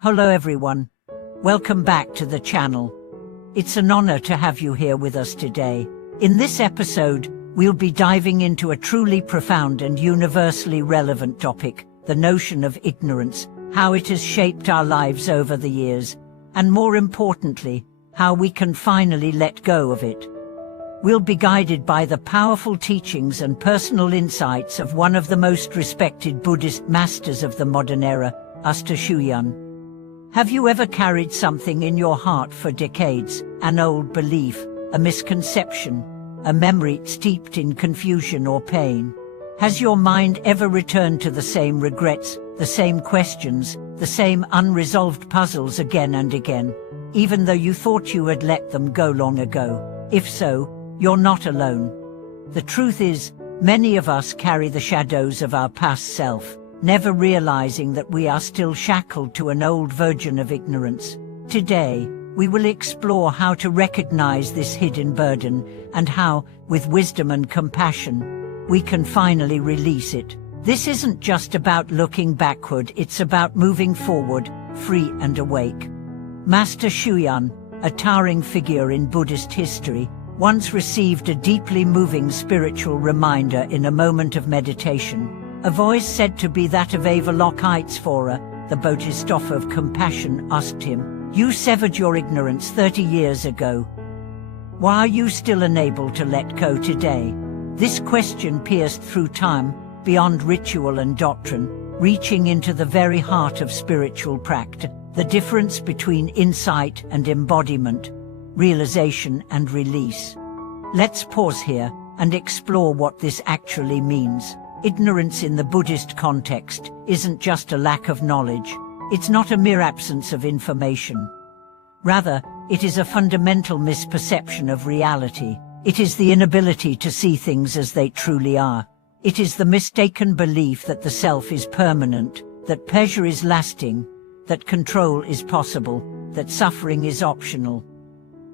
Hello everyone. Welcome back to the channel. It's an honor to have you here with us today. In this episode, we'll be diving into a truly profound and universally relevant topic, the notion of ignorance, how it has shaped our lives over the years, and more importantly, how we can finally let go of it. We'll be guided by the powerful teachings and personal insights of one of the most respected Buddhist masters of the modern era, Master Xu Yan. Have you ever carried something in your heart for decades, an old belief, a misconception, a memory steeped in confusion or pain? Has your mind ever returned to the same regrets, the same questions, the same unresolved puzzles again and again, even though you thought you had let them go long ago? If so, you're not alone. The truth is, many of us carry the shadows of our past self, never realizing that we are still shackled to an old version of ignorance. Today, we will explore how to recognize this hidden burden and how, with wisdom and compassion, we can finally release it. This isn't just about looking backward, it's about moving forward, free and awake. Master Xu Yan, a towering figure in Buddhist history, once received a deeply moving spiritual reminder in a moment of meditation. A voice said to be that of Avalokitesvara, the Bodhisattva of compassion, asked him, "You severed your ignorance 30 years ago. Why are you still unable to let go today?" This question pierced through time, beyond ritual and doctrine, reaching into the very heart of spiritual practice, the difference between insight and embodiment, realization and release. Let's pause here and explore what this actually means. Ignorance in the Buddhist context isn't just a lack of knowledge. It's not a mere absence of information. Rather, it is a fundamental misperception of reality. It is the inability to see things as they truly are. It is the mistaken belief that the self is permanent, that pleasure is lasting, that control is possible, that suffering is optional.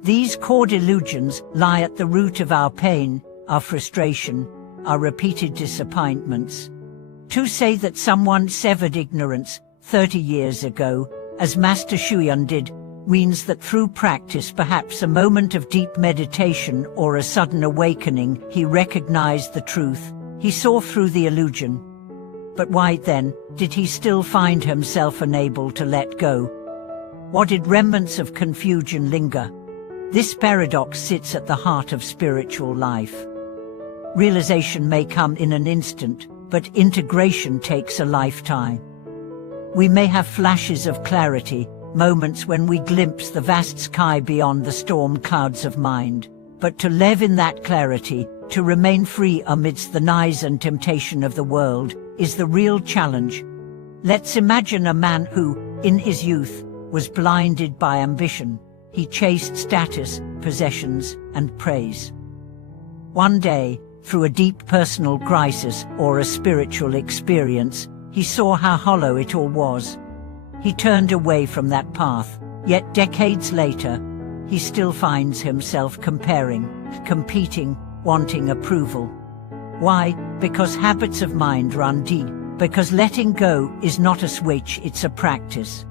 These core delusions lie at the root of our pain, our frustration, our repeated disappointments. To say that someone severed ignorance 30 years ago, as Master Xu Yan did, means that through practice, perhaps a moment of deep meditation or a sudden awakening, he recognized the truth, he saw through the illusion. But why then did he still find himself unable to let go? Why did remnants of confusion linger? This paradox sits at the heart of spiritual life. Realization may come in an instant, but integration takes a lifetime. We may have flashes of clarity, moments when we glimpse the vast sky beyond the storm clouds of mind. But to live in that clarity, to remain free amidst the noise and temptation of the world, is the real challenge. Let's imagine a man who, in his youth, was blinded by ambition. He chased status, possessions, and praise. One day, through a deep personal crisis or a spiritual experience, he saw how hollow it all was. He turned away from that path, yet decades later, he still finds himself comparing, competing, wanting approval. Why? Because habits of mind run deep. Because letting go is not a switch, it's a practice.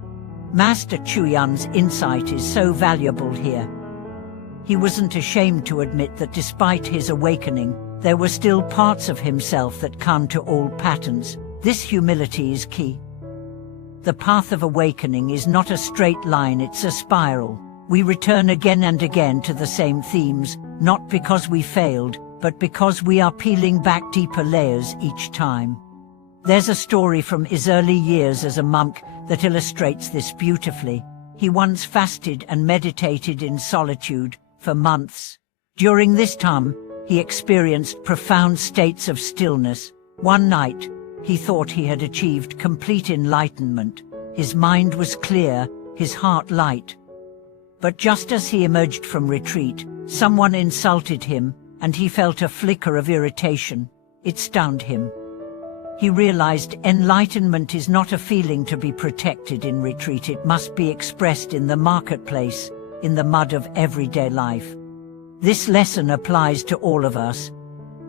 Master Xu Yan's insight is so valuable here. He wasn't ashamed to admit that despite his awakening, there were still parts of himself that clung to old patterns. This humility is key. The path of awakening is not a straight line, it's a spiral. We return again and again to the same themes, not because we failed, but because we are peeling back deeper layers each time. There's a story from his early years as a monk that illustrates this beautifully. He once fasted and meditated in solitude for months. During this time, he experienced profound states of stillness. One night, he thought he had achieved complete enlightenment. His mind was clear, his heart light. But just as he emerged from retreat, someone insulted him, and he felt a flicker of irritation. It stunned him. He realized enlightenment is not a feeling to be protected in retreat, it must be expressed in the marketplace, in the mud of everyday life. This lesson applies to all of us.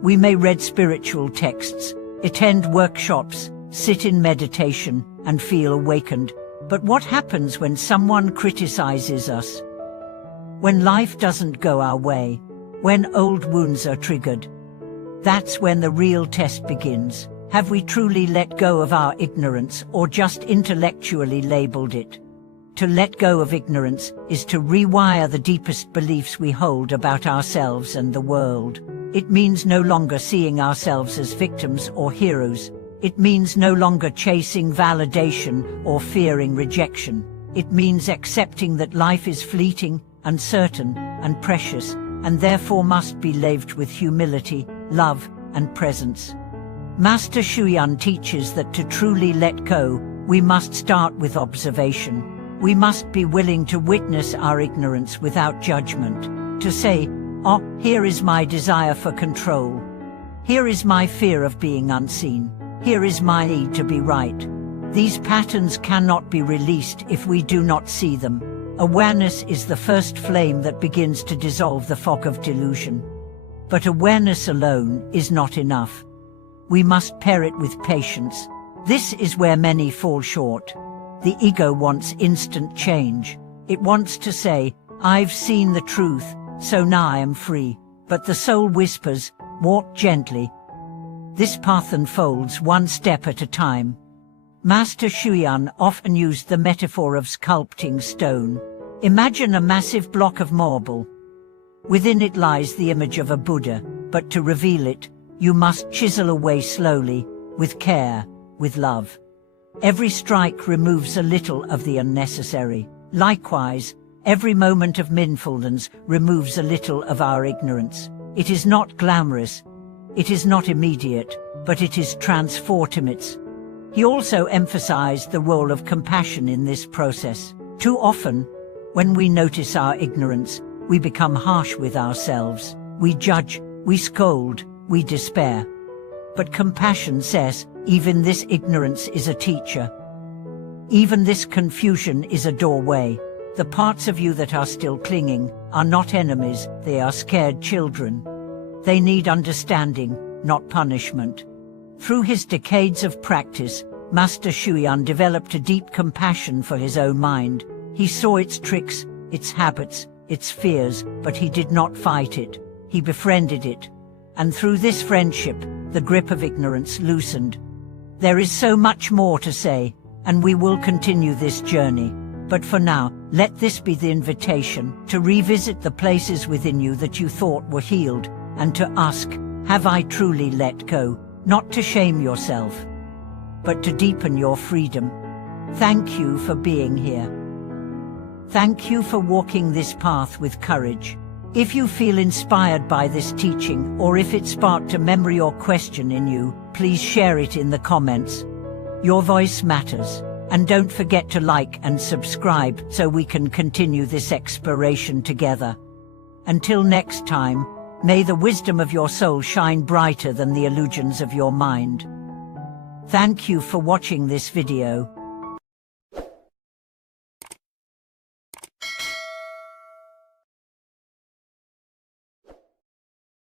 We may read spiritual texts, attend workshops, sit in meditation, and feel awakened, But what happens when someone criticizes us? When life doesn't go our way? When old wounds are triggered? That's when the real test begins. Have we truly let go of our ignorance, or just intellectually labeled it? To let go of ignorance is to rewire the deepest beliefs we hold about ourselves and the world. It means no longer seeing ourselves as victims or heroes. It means no longer chasing validation or fearing rejection. It means accepting that life is fleeting, uncertain, and precious, and therefore must be lived with humility, love, and presence. Master Xu Yan teaches that to truly let go, we must start with observation. We must be willing to witness our ignorance without judgment, to say, "Oh, here is my desire for control. Here is my fear of being unseen. Here is my need to be right." These patterns cannot be released if we do not see them. Awareness is the first flame that begins to dissolve the fog of delusion. But awareness alone is not enough. We must pair it with patience. This is where many fall short. The ego wants instant change. It wants to say, "I've seen the truth, so now I am free." But the soul whispers, "Walk gently." This path unfolds one step at a time. Master Xu Yan often used the metaphor of sculpting stone. Imagine a massive block of marble. Within it lies the image of a Buddha, but to reveal it, you must chisel away slowly, with care, with love. Every strike removes a little of the unnecessary. Likewise, every moment of mindfulness removes a little of our ignorance. It is not glamorous, it is not immediate, but it is transformative. He also emphasized the role of compassion in this process. Too often, when we notice our ignorance, we become harsh with ourselves. We judge, we scold, we despair. But compassion says, even this ignorance is a teacher. Even this confusion is a doorway. The parts of you that are still clinging are not enemies, they are scared children. They need understanding, not punishment. Through his decades of practice, Master Xu Yan developed a deep compassion for his own mind. He saw its tricks, its habits, its fears, but he did not fight it. He befriended it. And through this friendship, the grip of ignorance loosened. There is so much more to say, and we will continue this journey. But for now, let this be the invitation to revisit the places within you that you thought were healed, and to ask, have I truly let go? Not to shame yourself, but to deepen your freedom. Thank you for being here. Thank you for walking this path with courage. If you feel inspired by this teaching, or if it sparked a memory or question in you, please share it in the comments. Your voice matters. And don't forget to like and subscribe so we can continue this exploration together. Until next time, may the wisdom of your soul shine brighter than the illusions of your mind. Thank you for watching this video.